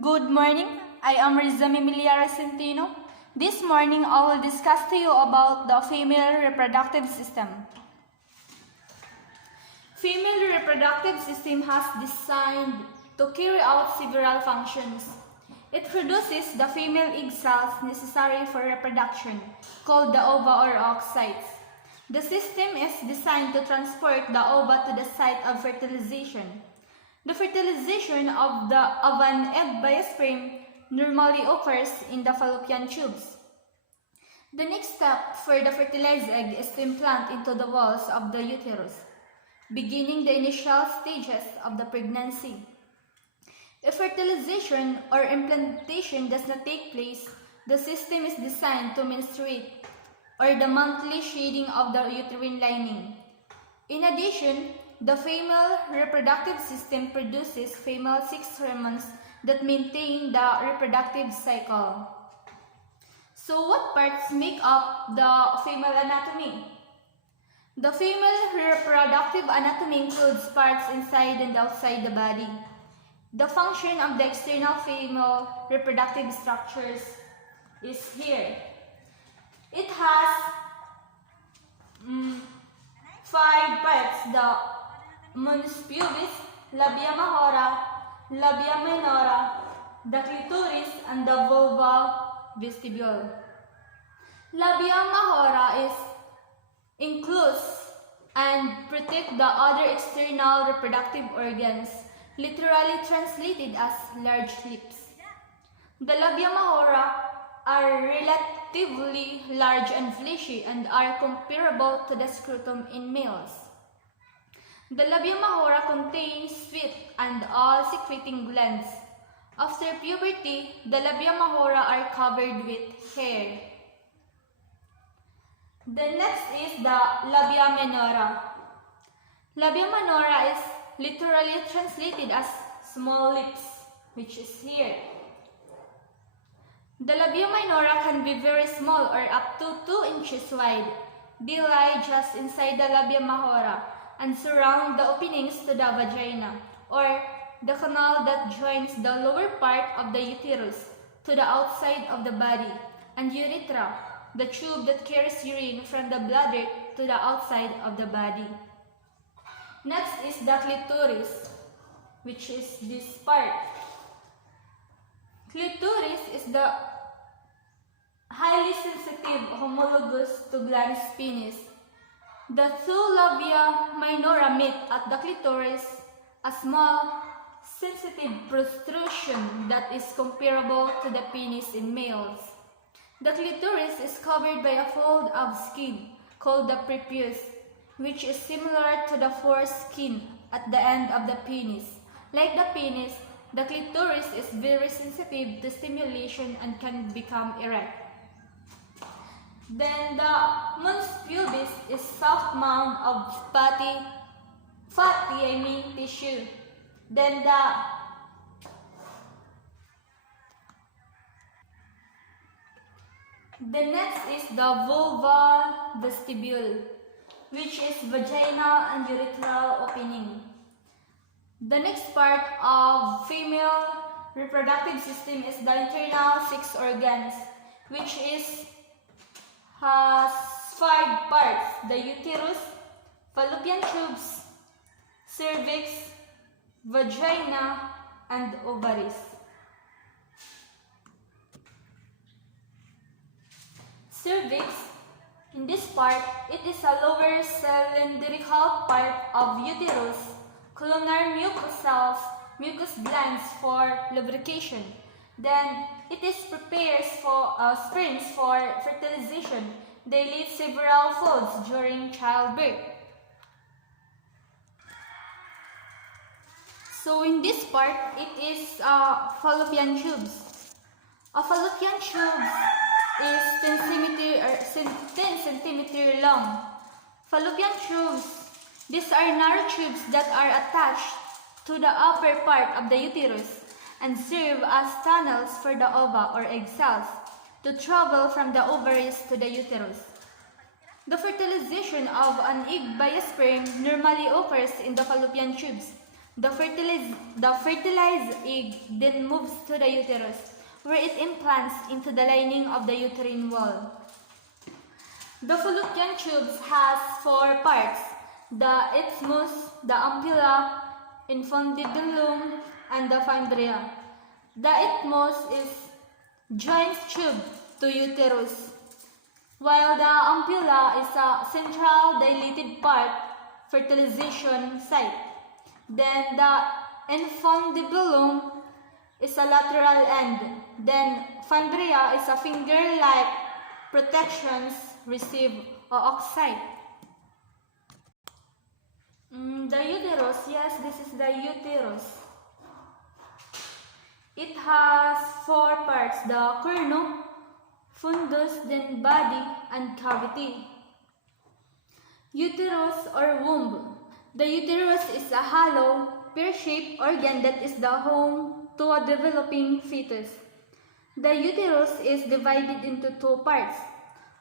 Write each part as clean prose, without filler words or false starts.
Good morning. I am Rizzamie Centino. This morning I will discuss to you about the female reproductive system. Female reproductive system has designed to carry out several functions. It produces the female egg cells necessary for reproduction, called the ova or oocytes. The system is designed to transport the ova to the site of fertilization. The fertilization of an egg by a sperm normally occurs in the fallopian tubes. The next step for the fertilized egg is to implant into the walls of the uterus, beginning the initial stages of the pregnancy. If fertilization or implantation does not take place, the system is designed to menstruate, or the monthly shedding of the uterine lining. In addition, the female reproductive system produces female sex hormones that maintain the reproductive cycle. So what parts make up the female anatomy? The female reproductive anatomy includes parts inside and outside the body. The function of the external female reproductive structures is here. It has 5 parts: the munus pubis, labia majora, labia minora, the clitoris, and the vulval vestibule. Labia majora includes and protect the other external reproductive organs, literally translated as large lips. The labia majora are relatively large and fleshy and are comparable to the scrotum in males. The labia majora contains sweat and all secreting glands. After puberty, the labia majora are covered with hair. The next is the labia minora. Labia minora is literally translated as small lips, which is here. The labia minora can be very small or up to 2 inches wide. They lie just inside the labia majora and surround the openings to the vagina, or the canal that joins the lower part of the uterus to the outside of the body, and urethra, the tube that carries urine from the bladder to the outside of the body. Next is the clitoris, which is this part. Clitoris is the highly sensitive homologous to glans penis. The 2 labia minora meet at the clitoris, a small, sensitive protrusion that is comparable to the penis in males. The clitoris is covered by a fold of skin called the prepuce, which is similar to the foreskin at the end of the penis. Like the penis, the clitoris is very sensitive to stimulation and can become erect. Then the mons pubis is soft mound of fatty tissue. Then the next is the vulval vestibule, which is vaginal and urethral opening. The next part of female reproductive system is the internal sex organs, which has 5 parts: the uterus, fallopian tubes, cervix, vagina, and ovaries. Cervix, in this part, it is a lower cylindrical part of uterus, columnar mucous glands for lubrication. Then, it prepares for sperms for fertilization. They leave several folds during childbirth. So in this part, it is fallopian tubes. A fallopian tube is 10 centimeter long. Fallopian tubes, these are narrow tubes that are attached to the upper part of the uterus and serve as tunnels for the ova or egg cells to travel from the ovaries to the uterus. The fertilization of an egg by a sperm normally occurs in the fallopian tubes. The fertilized egg then moves to the uterus, where it implants into the lining of the uterine wall. The fallopian tubes has 4 parts: the isthmus, the ampulla, infundibulum, and the fimbria. The isthmus is joins tube to uterus, while the ampulla is a central dilated part, fertilization site. Then the infundibulum is a lateral end. Then fimbria is a finger-like protections receive oocyte. The uterus, yes, this is the uterus. It has 4 parts: the cornu, fundus, then body, and cavity. Uterus or womb. The uterus is a hollow, pear-shaped organ that is the home to a developing fetus. The uterus is divided into 2 parts: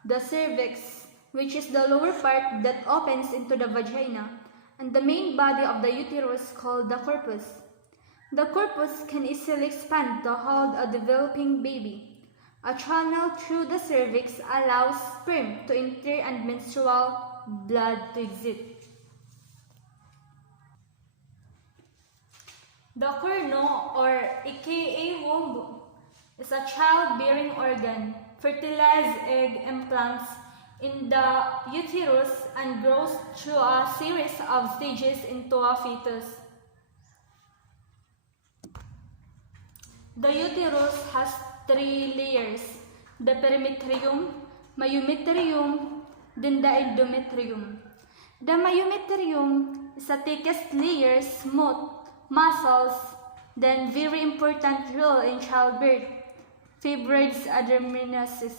the cervix, which is the lower part that opens into the vagina, and the main body of the uterus called the corpus. The corpus can easily expand to hold a developing baby. A channel through the cervix allows sperm to enter and menstrual blood to exit. The cornu, or aka womb, is a childbearing organ. Fertilized egg implants in the uterus and grows through a series of stages into a fetus. The uterus has 3 layers: the perimetrium, myometrium, then the endometrium. The myometrium is the thickest layer, smooth muscles, then very important role in childbirth, fibroids adrenalysis.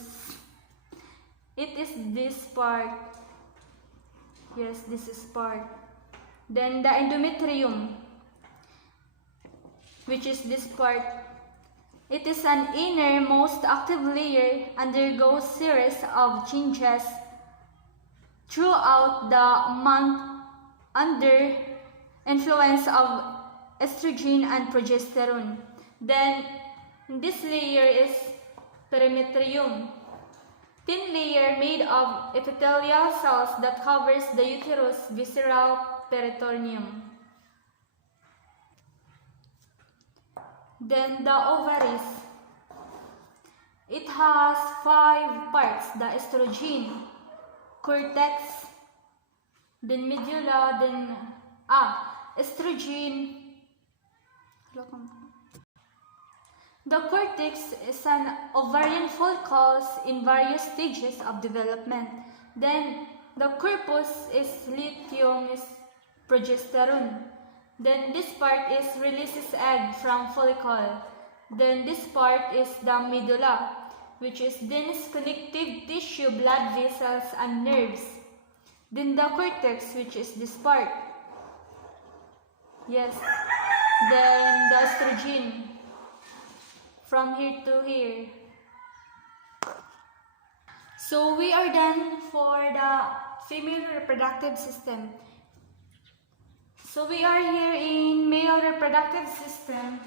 It is this part. Yes, this is part. Then the endometrium, which is this part. It is an innermost active layer, undergoes series of changes throughout the month under influence of estrogen and progesterone. Then this layer is perimetrium, thin layer made of epithelial cells that covers the uterus visceral peritoneum. Then the ovaries. It has 5 parts: the estrogen, cortex, then medulla, then estrogen. The cortex is an ovarian follicles in various stages of development. Then the corpus is luteum, is progesterone. Then this part is releases egg from follicle. Then this part is the medulla, which is dense connective tissue, blood vessels, and nerves. Then the cortex, which is this part. Yes. Then the estrogen, from here to here. So we are done for the female reproductive system. So we are here in male reproductive system,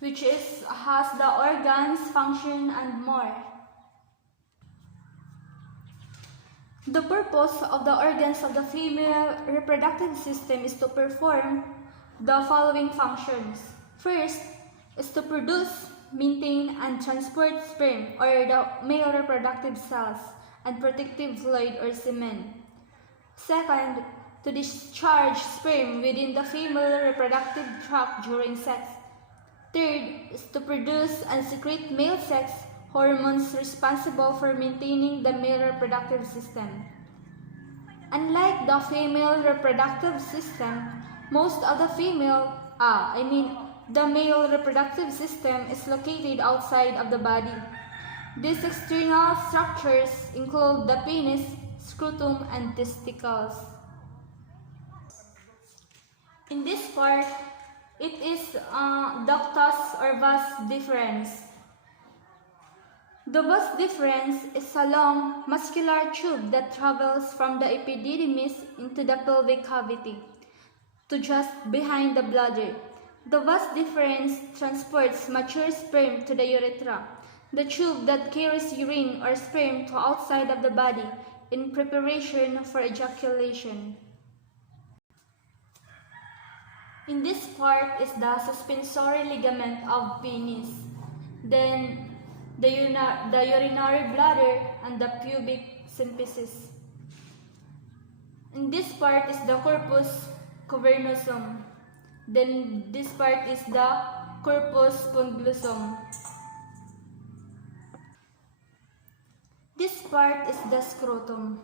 which has the organs, function, and more. The purpose of the organs of the female reproductive system is to perform the following functions. First is to produce, maintain, and transport sperm, or the male reproductive cells, and protective fluid or semen. Second, to discharge sperm within the female reproductive tract during sex. Third is to produce and secrete male sex hormones responsible for maintaining the male reproductive system. Unlike the female reproductive system, most of the the male reproductive system is located outside of the body. These external structures include the penis, scrotum, and testicles. In this part, it is ductus or vas deferens. The vas deferens is a long muscular tube that travels from the epididymis into the pelvic cavity. to just behind the bladder. The vas deferens transports mature sperm to the urethra, the tube that carries urine or sperm to outside of the body in preparation for ejaculation. In this part is the suspensory ligament of penis, then the urinary bladder and the pubic symphysis. In this part is the corpus cavernosum. Then this part is the corpus spongulosum. This part is the scrotum.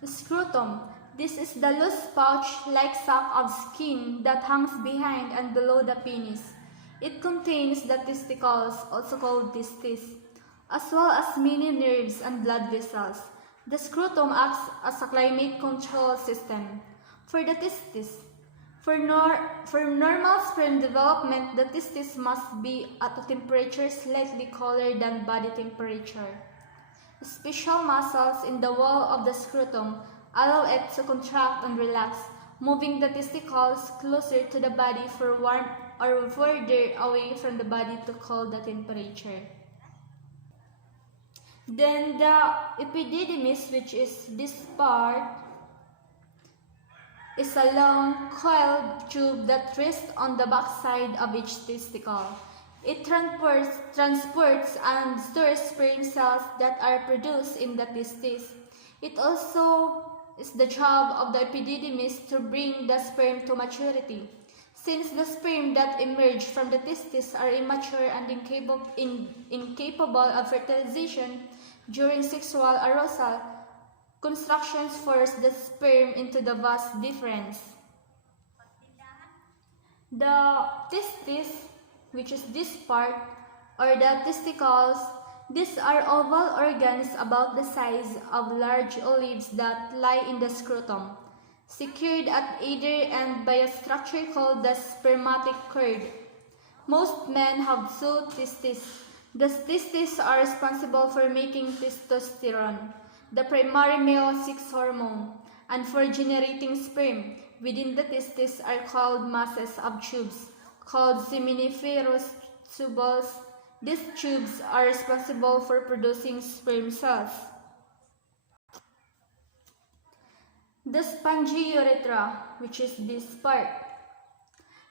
The scrotum. This is the loose pouch-like sac of skin that hangs behind and below the penis. It contains the testicles, also called testes, as well as many nerves and blood vessels. The scrotum acts as a climate control system. For the testes, for normal sperm development, the testes must be at a temperature slightly colder than body temperature. Special muscles in the wall of the scrotum allow it to contract and relax, moving the testicles closer to the body for warmth or further away from the body to cool the temperature. Then the epididymis, which is this part, is a long coiled tube that rests on the backside of each testicle. It transports and stores sperm cells that are produced in the testes. It also is the job of the epididymis to bring the sperm to maturity. Since the sperm that emerge from the testes are immature and incapable of fertilization during sexual arousal, contractions force the sperm into the vas deferens. The testes, which is this part, or the testicles, these are oval organs about the size of large olives that lie in the scrotum, secured at either end by a structure called the spermatic cord. Most men have two testes. The testes are responsible for making testosterone, the primary male sex hormone, and for generating sperm. Within the testes are called masses of tubes, called seminiferous tubules. These tubes are responsible for producing sperm cells. The spongy urethra, which is this part.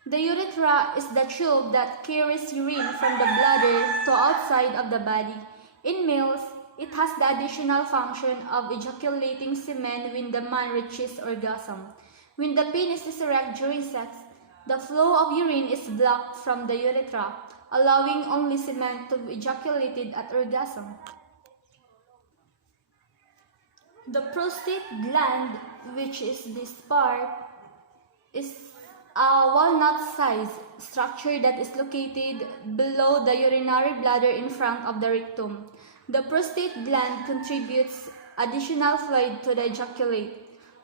The urethra is the tube that carries urine from the bladder to outside of the body. In males, it has the additional function of ejaculating semen when the man reaches orgasm. When the penis is erect during sex, the flow of urine is blocked from the urethra, allowing only semen to be ejaculated at orgasm. The prostate gland, which is this part, is a walnut-sized structure that is located below the urinary bladder in front of the rectum. The prostate gland contributes additional fluid to the ejaculate.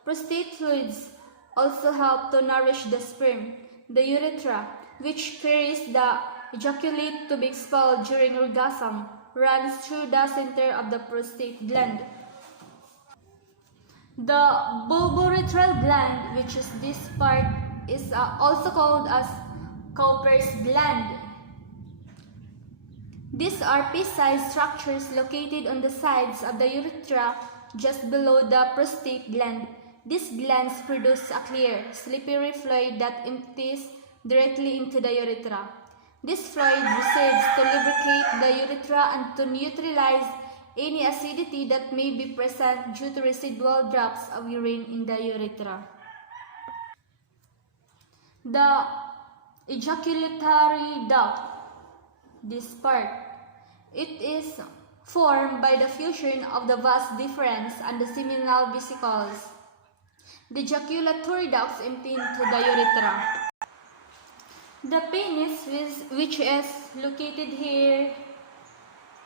Prostate fluids also help to nourish the sperm. The urethra, which carries the ejaculate to be expelled during orgasm, runs through the center of the prostate gland. The bulbourethral gland, which is this part, is also called as Cowper's gland. These are pea-sized structures located on the sides of the urethra just below the prostate gland. These glands produce a clear, slippery fluid that empties directly into the urethra. This fluid serves to lubricate the urethra and to neutralize any acidity that may be present due to residual drops of urine in the urethra. The ejaculatory duct, this part, it is formed by the fusion of the vas deferens and the seminal vesicles. The ejaculatory ducts empty into the urethra. The penis, which is located here,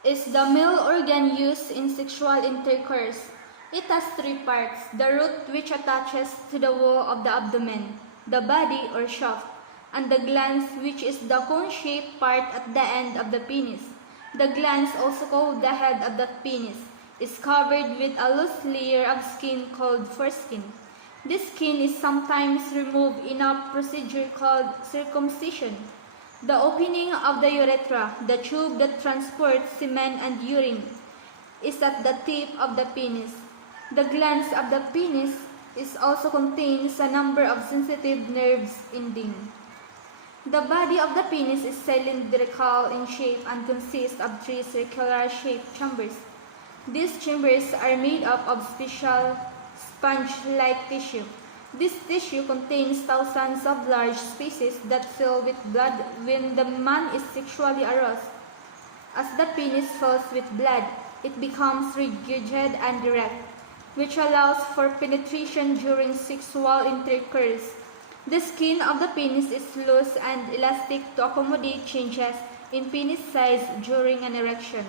is the male organ used in sexual intercourse. It has three parts: the root, which attaches to the wall of the abdomen, the body or shaft, and the glans, which is the cone-shaped part at the end of the penis. The glans, also called the head of the penis, is covered with a loose layer of skin called foreskin. This skin is sometimes removed in a procedure called circumcision. The opening of the urethra, the tube that transports semen and urine, is at the tip of the penis. The glans of the penis also contains a number of sensitive nerves ending. The body of the penis is cylindrical in shape and consists of 3 circular-shaped chambers. These chambers are made up of special sponge-like tissue. This tissue contains thousands of large spaces that fill with blood when the man is sexually aroused. As the penis fills with blood, it becomes rigid and erect, which allows for penetration during sexual intercourse. The skin of the penis is loose and elastic to accommodate changes in penis size during an erection.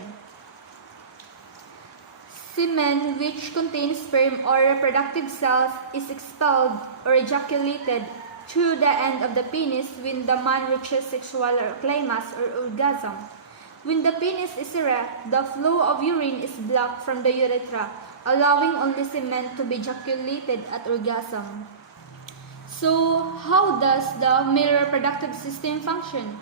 Semen, which contains sperm or reproductive cells, is expelled or ejaculated through the end of the penis when the man reaches sexual climax or orgasm. When the penis is erect, the flow of urine is blocked from the urethra, allowing only semen to be ejaculated at orgasm. So, how does the male reproductive system function?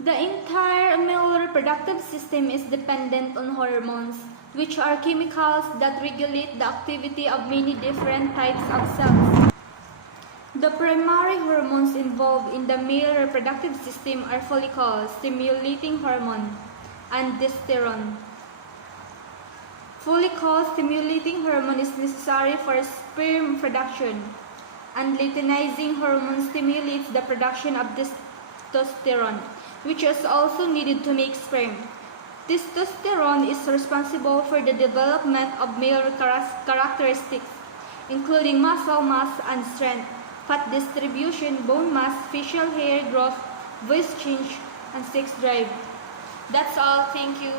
The entire male reproductive system is dependent on hormones, which are chemicals that regulate the activity of many different types of cells. The primary hormones involved in the male reproductive system are follicle-stimulating hormone and testosterone. Follicle-stimulating hormone is necessary for sperm production, and luteinizing hormone stimulates the production of testosterone, which is also needed to make sperm. Testosterone is responsible for the development of male characteristics, including muscle mass and strength, fat distribution, bone mass, facial hair growth, voice change, and sex drive. That's all. Thank you.